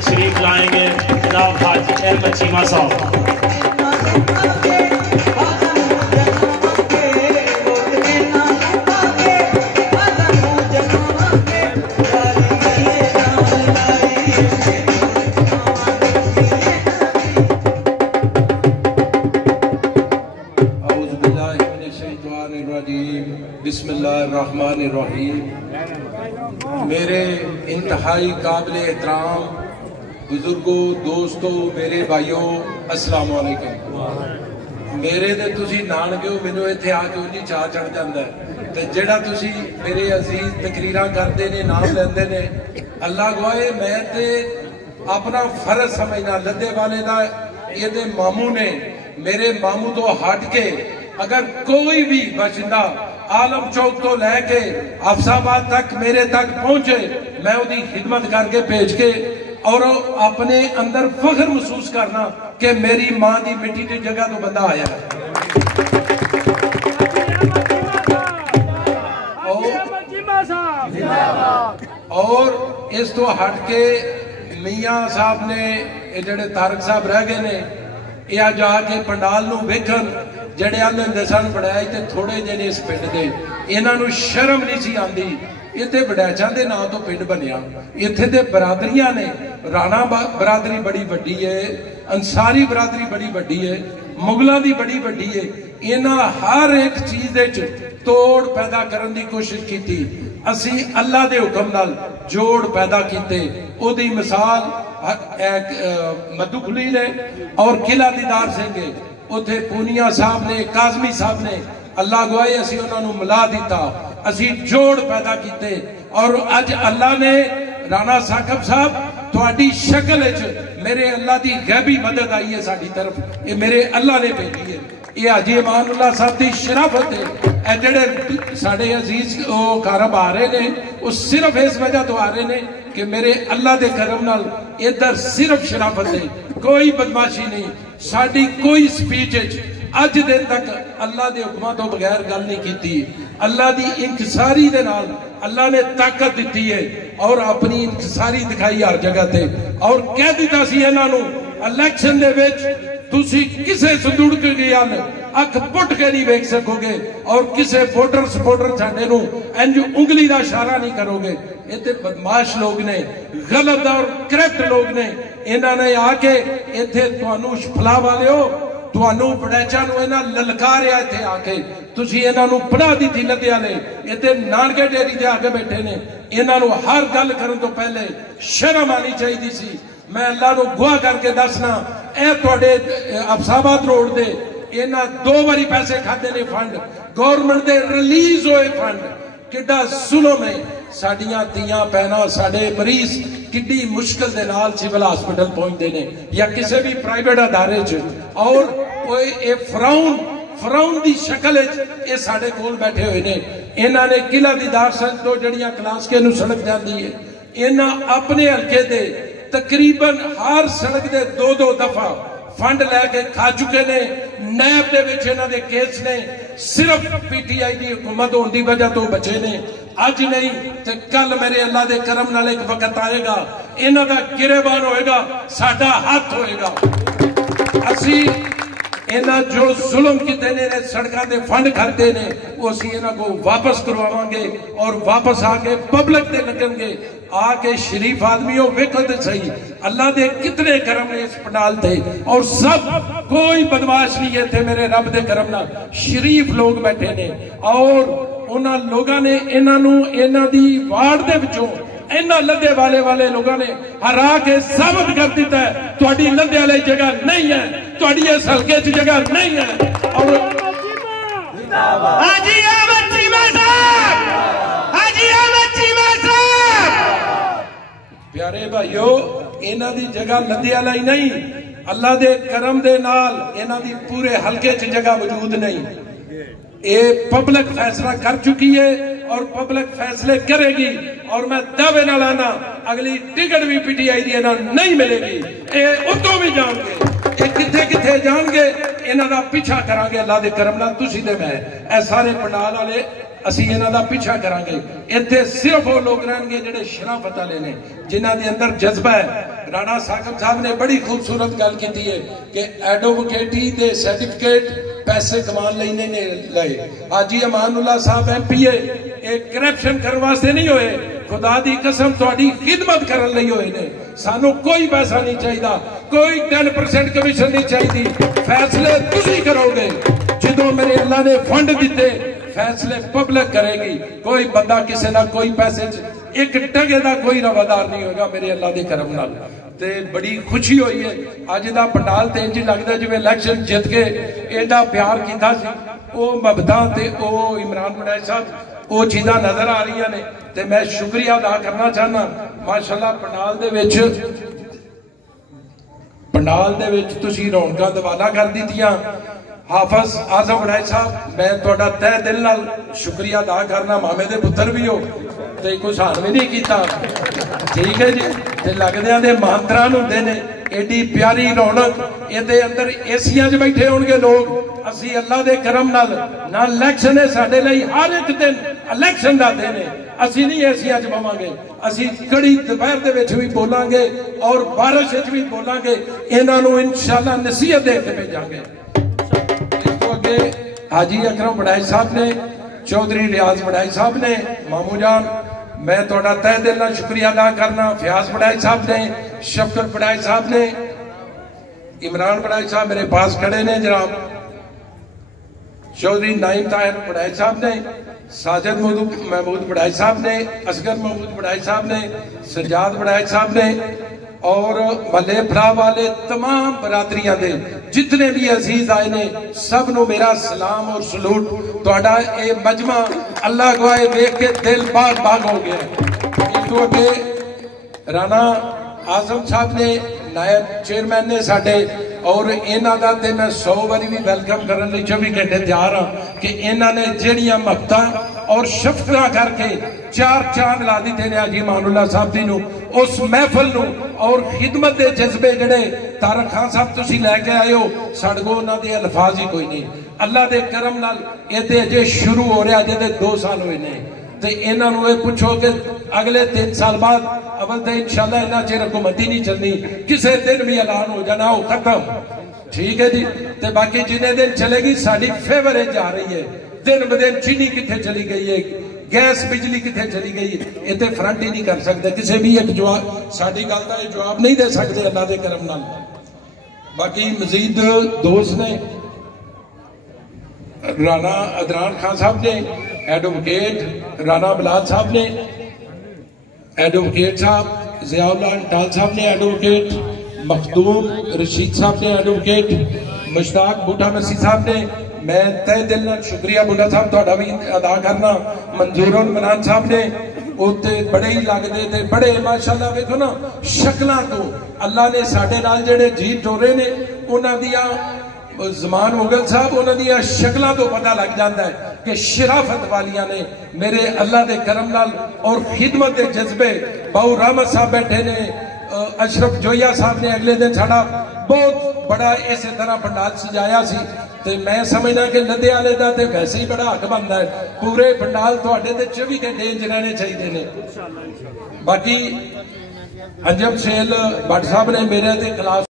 तशरीफ लाएंगे जनाब हाजी अहमद चीमा साहब। बिस्मिल्लाहिर्रहमानिर्रहीम। मेरे इंतहाई काबिल एहतराम बुजुर्गों, दोस्तों, मेरे भाइयों, अस्सलाम वालेकुम। मेरे तो तुसी नानके हो, मैनू इत्थे आके उन्नी चाह चढ़ जाता है ते जेड़ा तुसी मेरे अजीज तकरीरां करते ने, नाम लेंदे ने, अल्लाह गवाए मैं ते अपना फर्ज समझना लद्दे वाले दा। ये मामू ने मेरे मामू तो हट के अगर कोई भी बशिंदा आलम चौक तो लैके अफसाबाद तक मेरे तक पहुंचे, मैं उसकी खिदमत करके भेज के और अपने अंदर फख्र महसूस करना कि मेरी मां की मिट्टी की जगह तो बंदा आया। और इस तो हट के मियाँ साहब ने जेडे तारक साहब रह गए ने, यह जाके पंडाल नूं वेखन जेडे आंदे हुंदे सन वड़ैच ते थोड़े जे ने इस पिंड दे, इन्हां नूं शर्म नहीं सी आंदी। इत्थे वड़ैचां दे नां तो पिंड बनिया। इत्थे दे बरादरियां ने, राणा बरादरी बड़ी वड्डी है, अंसारी बरादरी बड़ी वड्डी है, मुगलों की बड़ी वड्डी है। इन्हां हर एक चीज दे तोड़ पैदा करने की कोशिश की। असी अल्लाह के हुक्म नाल जोड़ पैदा किए। ओदी मिसाल मधु खलील है और किला दीदार सिंह है। उथे पूनिया साहब ने, काजमी साहब ने, अल्लाह गवाए असी उन्होंने मिला दिता, असी जोड़ पैदा किए। और अज अल्लाह ने राणा साकब साहब थोड़ी शक्ल मेरे अल्लाह की गैबी मदद आई है साड़ी तरफ, ये मेरे अल्लाह ने भेजी है। ये हाजी इमानुल्लाह साहब की शराफत है। जेडे साडे अजीज कारब आ रहे ने, वो सिर्फ इस वजह तो आ रहे ने कि मेरे अल्लाह के करम नाल इधर सिर्फ शराफत है, कोई बदमाशी नहीं। साडी कोई स्पीच अज दिन तक अल्लाह के हुक्मां तो बगैर गल नहीं की। अल्लाह की इंकसारी दे नाल अल्लाह ने ताकत दी है और अपनी इंकसारी दिखाई हर जगह ते। और कह दिता सी इन्हां नूं इलेक्शन दे विच तुसी किसे संदूक गया अख पुट के नहीं वेख सकोगे और किसे वोटर सपोर्टर साडे नूं इंज उंगली का इशारा नहीं करोगे। इत्थे बदमाश लोग ने, गलत और करप्ट लोग ने। इन्हां ने आके इत्थे तुहानूं फला वालिओ, तुहानूं वड़ैचां नूं इन्हां ललकारिया। इत्थे आके तुसी इन्हां नूं पढ़ा दी लद्दे वाले इत्थे नानके डेरी ते आके बैठे ने। इन्हां नूं हर गल करन तो पहले शर्म आनी चाहिदी सी। मैं अल्लाह नूं गुआह करके दसना, ए तुहाडे अफसाबाद रोड दे इन्हां 2 बारी पैसे खाते ने फंड, गवर्नमेंट दे रिलीज होए फंड। किड्डा जुल्म है। साडियां तियां भैणां, साडे मरीज किड्डी मुश्किल दे नाल सिविल हॉस्पिटल पहुंचते ने या किसी भी प्राइवेट अदारे च, और ये फराउन दी शक्ल ये साडे कोल बैठे हुए ने। इन्हां ने किला दीदार सिंह तो जड़ियां क्लास के नूं सड़क जाती है, इन्हां अपने हल्के दे तकरीबन हर सड़क दे 2-2 दफा फंड लैके खा चुके ने। नैब दे विच इन्हां दे केस ने, सिर्फ पीटीआई की हुकूमत होने की वजह तो बचे ने। अज नहीं तो कल मेरे अल्लाह के करम नाल एक वक्त आएगा, इन्हां दा गिरेबान होएगा, साडा हाथ होएगा। असी इन्हां जो जुल्म किते ने, सड़कों के फंड खाते ने, वो असी इन्हां को वापस करवावांगे और वापस आके पब्लिक ते लगेंगे। आके शरीफ आदमियों वेखो तो सही अल्लाह के कितने करम ने इस पंडाल थे। और सब कोई बदमाश नहीं है थे, मेरे रब के करम नाल शरीफ लोग बैठे ने। और उन्हां लोगों ने इन्हां दी वार्ड दे विचों इन्हां लद्दे वाले लोगों ने हरा के साबित कर दिता है तुहाडी लद्दे वाली जगह नहीं है, तुहाडी इस हल्के च जगह नहीं है। और हाजी अहमद चीमा साहब, हाजी अहमद चीमा साहब। प्यारे भाइयों, इन्हां दी जगह लद्दे वाला ही नहीं, अल्लाह दे करम दे नाल इन्हां दी पूरे हल्के च जगह मौजूद नहीं। ये पब्लिक फैसला कर चुकी है और पब्लिक फैसले करेगी। और मैं दावे नाल आना अगली टिकट भी पीटीआई दी नहीं मिलेगी। ये उतों भी जाएंगे, ये किथे किथे जाएंगे, इन्हां दा पीछा करांगे अल्लाह दे करम नाल। तुसीं ते मैं ए सारे पंडाल वाले असी इन्हां दा पीछा करांगे। इत्थे सिर्फ वो लोग रहणगे जिहड़े शराफत वाले ने, जिन्हां दे अंदर जज्बा है। राणा साकब साहब ने बड़ी खूबसूरत गल की है कि एडवोकेटी के सर्टिफिकेट पैसे कमान लेने ने लए। हाजी अमानुल्लाह साहब MPA एक करप्शन करने वास्ते नहीं होए, खुदा दी कसम तुहाडी खिदमत करन लई होए ने। सानू कोई पैसा नहीं चाहिए, कोई 10% कमीशन नहीं चाहिए। फैसले तुसी करोगे, जो मेरे अल्लाह ने फंड दिते फैसले पब्लिक करेगी। कोई बंदा किसी ना कोई पैसे एक टगे का कोई रवादार नहीं होगा मेरे अल्लाह के करम नाल। ते बड़ी खुशी हुई है अज दा पंडाल ते इंज लगदा जिवें इलेक्शन जित के एडा प्यार कीता सी। ओ मुहब्बतां ते ओ इमरान वड़ैच साहब वो चीज़ां नजर आ रही ने। ते मैं शुक्रिया अदा करना चाहना माशाअल्लाह पंडाल दे विच तुसीं रौनकां दवाला कर दित्तियां। हाफिज आजम वड़ैच साहब मैं तुहाडा तह दिल नाल शुक्रिया अदा करना, मामे दे पुत्र भी हो ते कुछ हान भी नहीं कीता, ठीक है जी। ते लगदियां दे मानतरान हुंदे ने, एडी प्यारी रौनक इहदे अंदर एसियां च बैठे होणगे लोग। असी अल्लाह दे करम नाल ना इलेक्शन है साडे लई, हर एक दिन इलेक्शन दा दिन है। असी नहीं एसियां च बवांगे, असी कड़ी दोपहर दे विच भी बोलांगे और बारिश विच भी बोलांगे। इन्हां नूं इंशाअल्लाह नसीहत दे के भेजांगे। हाजी अकरम वड़ैच साहब ने, चौधरी रियाज वड़ैच साहब ने, मामू जान मैं थोड़ा तह दिल नाल शुक्रिया अदा करना। फयाज वड़ैच साहब ने, शफकत वड़ैच साहब ने, इमरान वड़ैच साहब मेरे पास खड़े ने जनाब, चौधरी नाइम ताहिर वड़ैच साहब ने, साजिद महमूद वड़ैच साहब ने, असगर महमूद वड़ैच साहब ने, सजाद वड़ैच साहब ने और मले फला वाले तमाम बरादरियां दे जितने भी अजीज आए ने सब नो मेरा सलाम और सलूट। तुहाडा ये मजमा अल्लाह गवाए देख के दिल बाग बाग हो गया। इस तो अगे राणा आजम साहब ने, नायब चेयरमैन ने साडे, और इन्हां दा ते मैं 100 बारी भी वेलकम करने लई 24 घंटे तैयार हाँ कि इन्हां ने जिहड़ियां महबतां और शफकतां करके 4 चांद ला दिते ने हाजी अमानुल्लाह साहब जी नूं, उस महफिल नूं और खिदमत के जज्बे जिहड़े तारक खान साहब तुसीं लैके आए हो, साडे कोल उन्हां दे अल्फाज ही कोई नहीं। अल्लाह दे करम नाल इह ते अजे शुरू हो रहा, अजे ते 2 साल हुए ने। ते इन्हां नूं इह पुछो कि अगले 3 साल बाद अवल तो इंशाअल्लाह इन्ना चिर हुकूमत ही नहीं चलनी, किसी दिन भी ऐलान हो जाना हो खत्म, ठीक है जी। ते बाकी जिन्ने दिन चलेगी साडी फेवरेज जा रही है, दिन ब दिन चीनी कितने चली गई है, गैस बिजली कितने चली गई है, इतने फ्रंट ही नहीं कर सकते, किसी भी एक जवाब साडी गल का जवाब नहीं दे सकते अल्लाह के करम नाल। बाकी मजीद दोस्त ने, राणा अदनान खान साहब ने, एडवोकेट राणा बिलाल साहब ने, एडवोकेट साहब ज़ियाउल्लाह टाल साहब ने, एडवोकेट मखदूम रशीद साहब ने, एडवोकेट मुश्ताक बूटा मसीह साहब ने। मैं तय दिल नाल शुक्रिया बुढ़ा साहब तुहाडा भी अदा करना। मंजूर मनान साहब ने उत्ते बड़े ही लगते थे, बड़े माशाअल्लाह वेखो ना शक्लां तो अल्लाह ने साडे नाल जेड़े जी टोरे ने उन्हां दियां, ज़मान मुगल साहब उन्हां दियां शक्लां तो पता लग जाता है कि शराफत वालियां ने मेरे अल्लाह के करम नाल और खिदमत के जज्बे। बाऊ रहमत साहब बैठे ने, अशरफ जोया साहब ने अगले दिन साड़ा बहुत बड़ा इस तरह पंडाल सजाया सी। ते मैं समझना कि लद्दे वाले का तो वैसे ही बड़ा हक बनता है, पूरे पंडाल तुहाडे ते 24 घंटे इंज रहने चाहिए ने। बाकी अंजम सेल भट्ट साहब ने मेरे खिलाफ